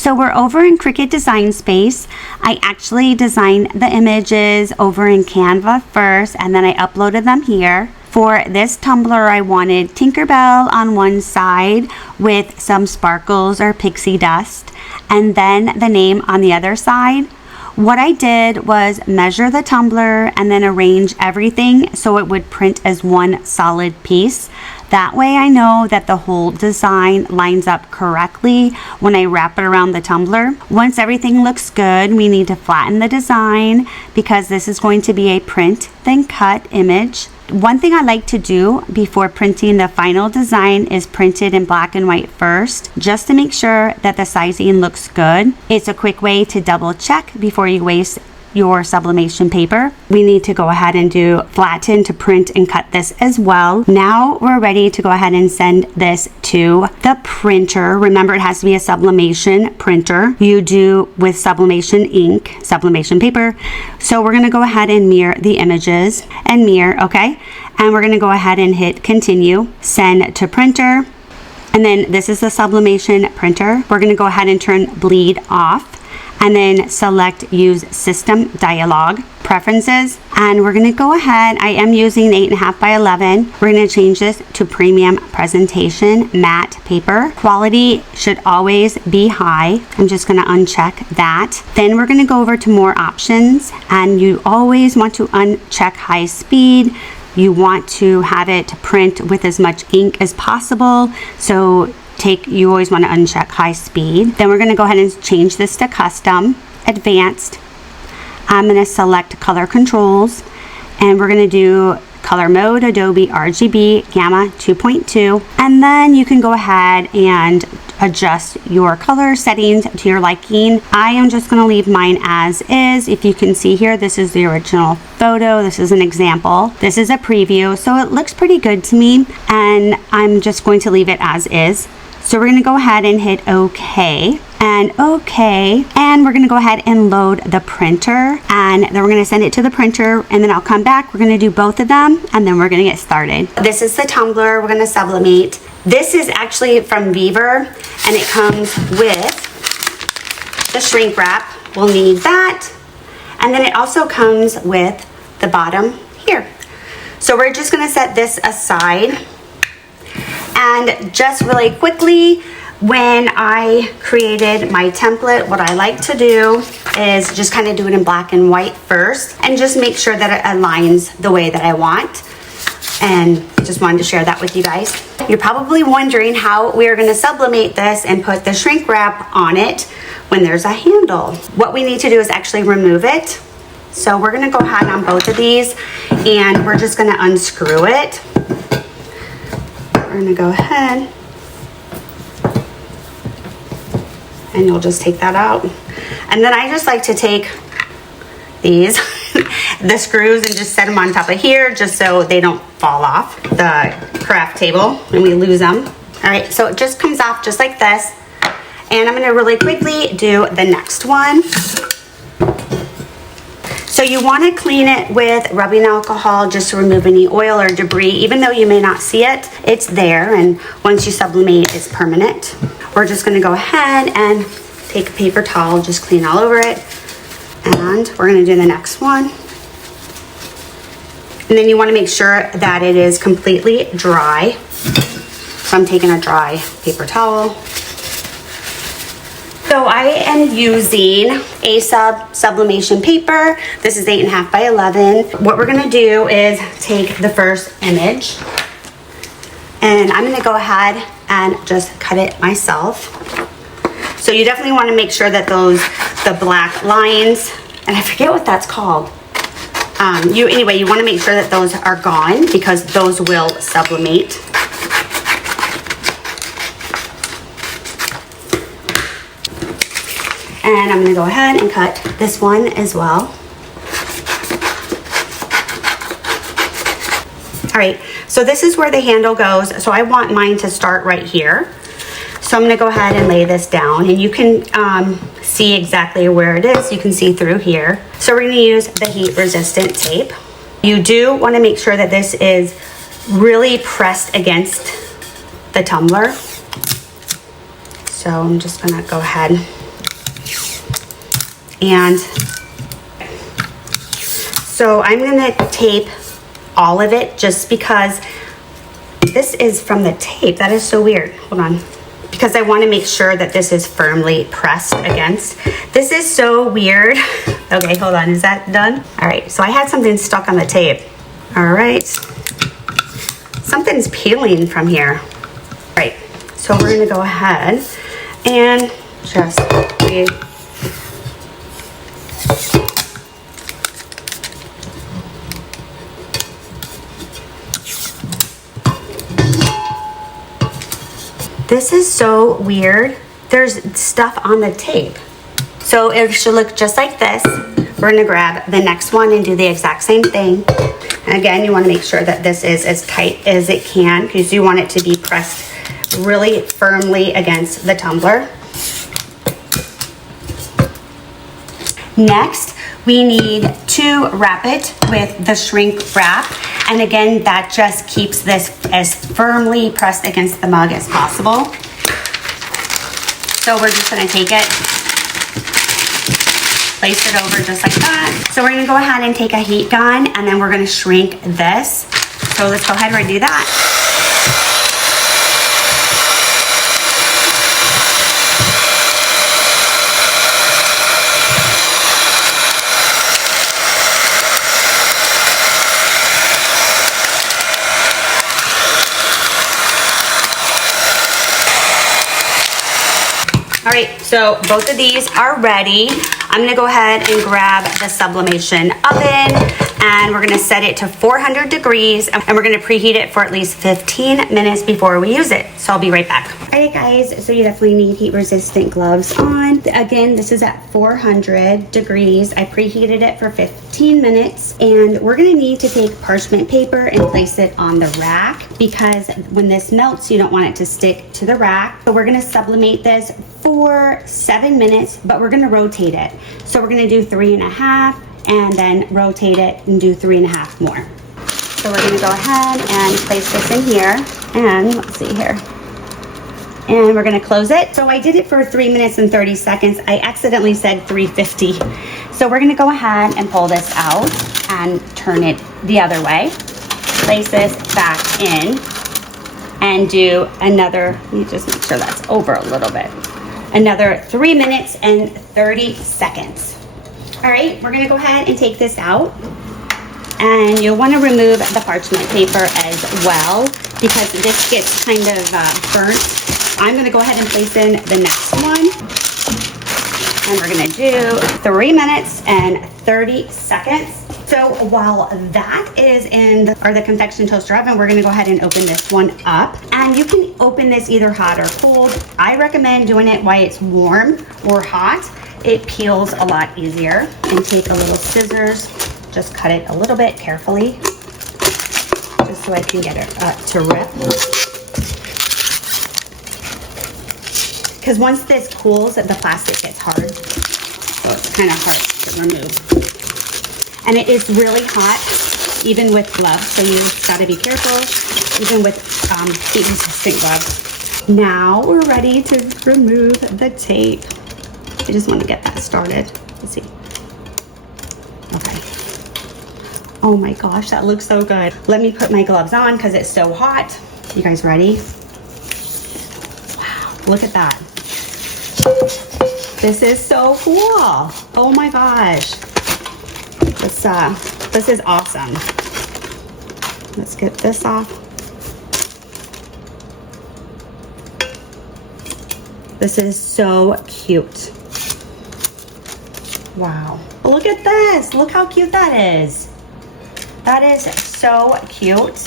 So we're over in Cricut Design Space. I actually designed the images over in Canva first, and then I uploaded them here. For this tumbler, I wanted Tinkerbell on one side with some sparkles or pixie dust, and then the name on the other side. What I did was measure the tumbler and then arrange everything so it would print as one solid piece. That way I know that the whole design lines up correctly when I wrap it around the tumbler. Once everything looks good, we need to flatten the design because this is going to be a print then cut image. One thing I like to do before printing the final design is print it in black and white first, just to make sure that the sizing looks good. It's a quick way to double check before you waste your sublimation paper. We need to go ahead and do flatten to print and cut this as well. Now we're ready to go ahead and send this to the printer. Remember, it has to be a sublimation printer. You do with sublimation ink, sublimation paper. So we're gonna go ahead and mirror the images and mirror, okay? And we're gonna go ahead and hit continue, send to printer. And then this is the sublimation printer. We're gonna go ahead and turn bleed off, and then select use system dialog preferences, and we're going to go ahead. I am using 8.5 by 11. We're going to change this to premium presentation matte paper. Quality should always be high. I'm just going to uncheck that. Then we're going to go over to more options, and you always want to uncheck high speed. You want to have it print with as much ink as possible, so you always want to uncheck high speed. Then we're going to go ahead and change this to custom, advanced. I'm going to select color controls, and we're going to do color mode, Adobe RGB, Gamma 2.2. And then you can go ahead and adjust your color settings to your liking. I am just going to leave mine as is. If you can see here, this is the original photo. This is an example. This is a preview, so it looks pretty good to me, and I'm just going to leave it as is. So we're going to go ahead and hit OK and OK, and we're going to go ahead and load the printer, and then we're going to send it to the printer, and then I'll come back. We're going to do both of them, and then we're going to get started. This is the tumbler. We're going to sublimate. This is actually from Beaver, and it comes with the shrink wrap. We'll need that, and then it also comes with the bottom here. So we're just going to set this aside. And just really quickly, when I created my template, what I like to do is just kind of do it in black and white first and just make sure that it aligns the way that I want. And just wanted to share that with you guys. You're probably wondering how we are going to sublimate this and put the shrink wrap on it when there's a handle. What we need to do is actually remove it. So we're going to go ahead on both of these, and we're just going to unscrew it. We're going to go ahead, and you'll just take that out. And then I just like to take these, the screws, and just set them on top of here just so they don't fall off the craft table and we lose them. All right, so it just comes off just like this. And I'm going to really quickly do the next one. So you want to clean it with rubbing alcohol just to remove any oil or debris. Even though you may not see it, it's there, and once you sublimate, it's permanent. We're just going to go ahead and take a paper towel, just clean all over it, and we're going to do the next one. And then you want to make sure that it is completely dry. So I'm taking a dry paper towel. So I am using a sublimation paper. This is 8.5 by 11. What we're gonna do is take the first image, and I'm gonna go ahead and just cut it myself. So you definitely wanna make sure that the black lines, and I forget what that's called. Anyway, you wanna make sure that those are gone because those will sublimate. And I'm going to go ahead and cut this one as well. All right, so this is where the handle goes. So I want mine to start right here. So I'm going to go ahead and lay this down, and you can see exactly where it is. You can see through here. So we're going to use the heat resistant tape. You do want to make sure that this is really pressed against the tumbler. So I'm just going to go ahead And so I'm gonna tape all of it just because this is from the tape. That is so weird. Hold on. Because I want to make sure that this is firmly pressed against. This is so weird. Okay, hold on. Is that done? All right, so I had something stuck on the tape. All right. Something's peeling from here. All right, so we're going to go ahead and just This is so weird. There's stuff on the tape. So it should look just like this. We're gonna grab the next one and do the exact same thing. And again, you wanna make sure that this is as tight as it can because you want it to be pressed really firmly against the tumbler. Next, we need to wrap it with the shrink wrap. And again, that just keeps this as firmly pressed against the mug as possible. So we're just gonna take it, place it over just like that. So we're gonna go ahead and take a heat gun and then we're gonna shrink this. So let's go ahead and do that. All right, so both of these are ready. I'm gonna go ahead and grab the sublimation oven and we're gonna set it to 400 degrees and we're gonna preheat it for at least 15 minutes before we use it. So I'll be right back. All right guys, so you definitely need heat resistant gloves on. Again, this is at 400 degrees. I preheated it for 15 minutes and we're gonna need to take parchment paper and place it on the rack because when this melts, you don't want it to stick to the rack. So we're gonna sublimate this for 7 minutes, but we're gonna rotate it. So we're gonna do 3.5 and then rotate it and do 3.5 more. So we're gonna go ahead and place this in here and let's see here. And we're gonna close it. So I did it for 3 minutes and 30 seconds. I accidentally said 350. So we're gonna go ahead and pull this out and turn it the other way. Place this back in and do another, let me just make sure that's over a little bit. Another 3 minutes and 30 seconds. All right, we're gonna go ahead and take this out. And you'll wanna remove the parchment paper as well because this gets kind of burnt. I'm gonna go ahead and place in the next one. And we're gonna do 3 minutes and 30 seconds. So while that is in the convection toaster oven, we're gonna go ahead and open this one up. And you can open this either hot or cold. I recommend doing it while it's warm or hot. It peels a lot easier. And take a little scissors, just cut it a little bit carefully, just so I can get it to rip. Because once this cools, the plastic gets hard. So it's kind of hard to remove. And it is really hot, even with gloves. So you've got to be careful, even with heat resistant gloves. Now we're ready to remove the tape. I just want to get that started. Let's see. Okay. Oh my gosh, that looks so good. Let me put my gloves on because it's so hot. You guys ready? Wow, look at that. This is so cool. Oh my gosh. This is awesome. Let's get this off. This is so cute. Wow. Look at this. Look how cute that is. That is so cute.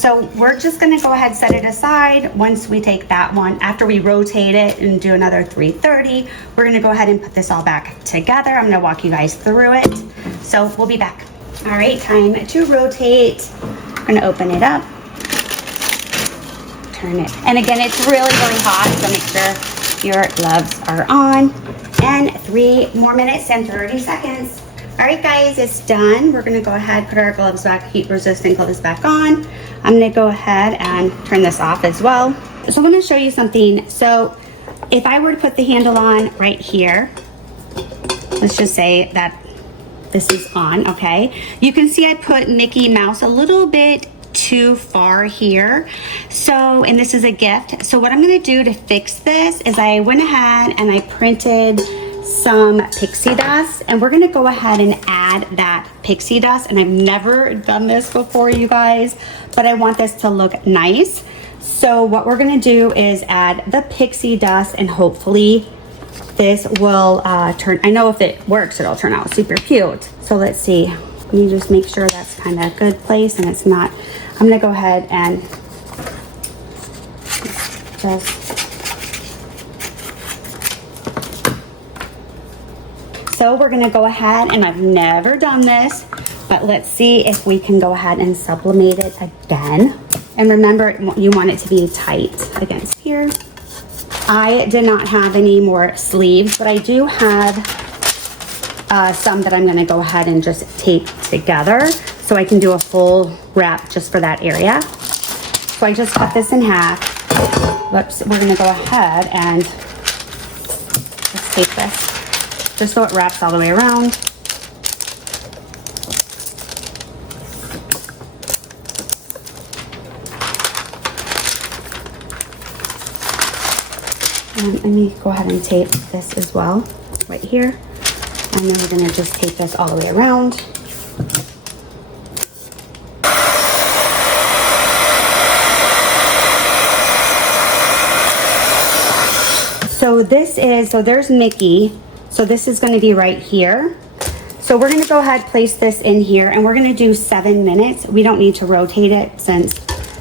So we're just gonna go ahead and set it aside. Once we take that one, after we rotate it and do another 330, we're gonna go ahead and put this all back together. I'm gonna walk you guys through it. So we'll be back. All right, time to rotate. I'm gonna open it up. Turn it. And again, it's really, really hot, so make sure your gloves are on. And 3 more minutes and 30 seconds. All right, guys, it's done. We're gonna go ahead, put our gloves back, heat resistant gloves back on. I'm gonna go ahead and turn this off as well. So I'm gonna show you something. So if I were to put the handle on right here, let's just say that this is on, okay? You can see I put Mickey Mouse a little bit too far here. So, and this is a gift. So what I'm gonna do to fix this is I went ahead and I printed some pixie dust, and we're gonna go ahead and add that pixie dust. And I've never done this before, you guys, but I want this to look nice. So what we're gonna do is add the pixie dust, and hopefully this will turn, I know if it works, it'll turn out super cute. So let's see, let me just make sure that's kind of a good place and it's not. I'm gonna go ahead and just, so we're gonna go ahead, and I've never done this, but let's see if we can go ahead and sublimate it again. And remember, you want it to be tight against here. I did not have any more sleeves, but I do have some that I'm gonna go ahead and just tape together so I can do a full wrap just for that area. So I just cut this in half. Whoops, we're gonna go ahead and let's tape this just so it wraps all the way around. And let me go ahead and tape this as well, right here. And then we're gonna just tape this all the way around. So this is, so there's Mickey. So this is gonna be right here. So we're gonna go ahead, place this in here, and we're gonna do 7 minutes. We don't need to rotate it since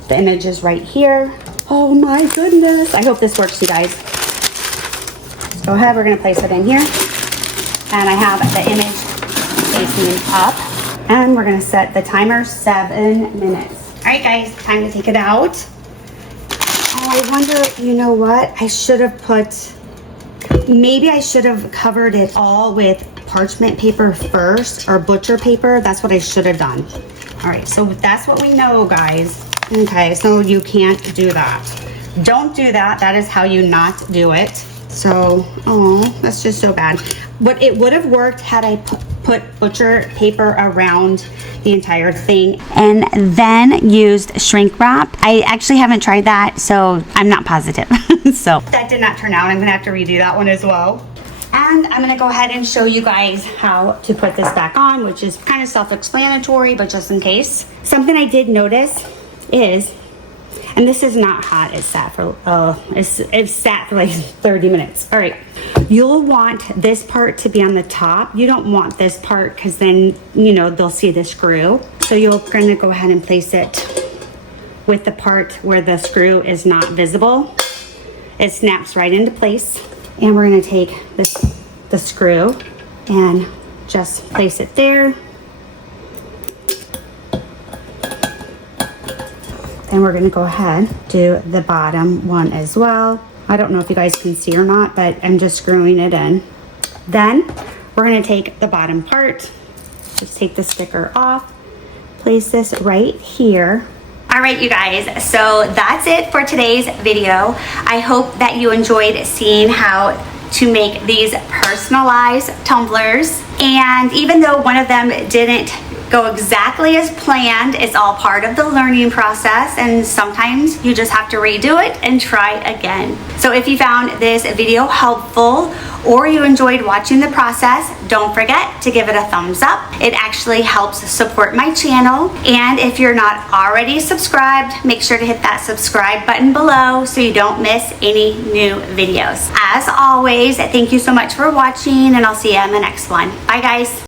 the image is right here. Oh my goodness. I hope this works, you guys. Go ahead, we're gonna place it in here. And I have the image facing up. And we're gonna set the timer 7 minutes. All right, guys, time to take it out. Oh, I wonder, you know what? I should have put, maybe I should have covered it all with parchment paper first, or butcher paper. That's what I should have done. All right, so that's what we know, guys. Okay, so you can't do that. Don't do that. That is how you not do it. So, oh, that's just so bad. But it would have worked had I put butcher paper around the entire thing and then used shrink wrap. I actually haven't tried that, so I'm not positive. So that did not turn out. I'm gonna have to redo that one as well. And I'm gonna go ahead and show you guys how to put this back on, which is kind of self-explanatory, but just in case. Something I did notice is, and this is not hot, it sat for it sat for like 30 minutes. All right, you'll want this part to be on the top. You don't want this part, because then, you know, they'll see the screw. So you're gonna go ahead and place it with the part where the screw is not visible. It snaps right into place. And we're gonna take the screw and just place it there. And we're gonna go ahead, do the bottom one as well. I don't know if you guys can see or not, but I'm just screwing it in. Then we're gonna take the bottom part, just take the sticker off, place this right here. All right, you guys, so that's it for today's video. I hope that you enjoyed seeing how to make these personalized tumblers. And even though one of them didn't go exactly as planned, it's all part of the learning process, and sometimes you just have to redo it and try again. So if you found this video helpful or you enjoyed watching the process, don't forget to give it a thumbs up. It actually helps support my channel. And if you're not already subscribed, make sure to hit that subscribe button below so you don't miss any new videos. As always, thank you so much for watching, and I'll see you in the next one. Bye, guys.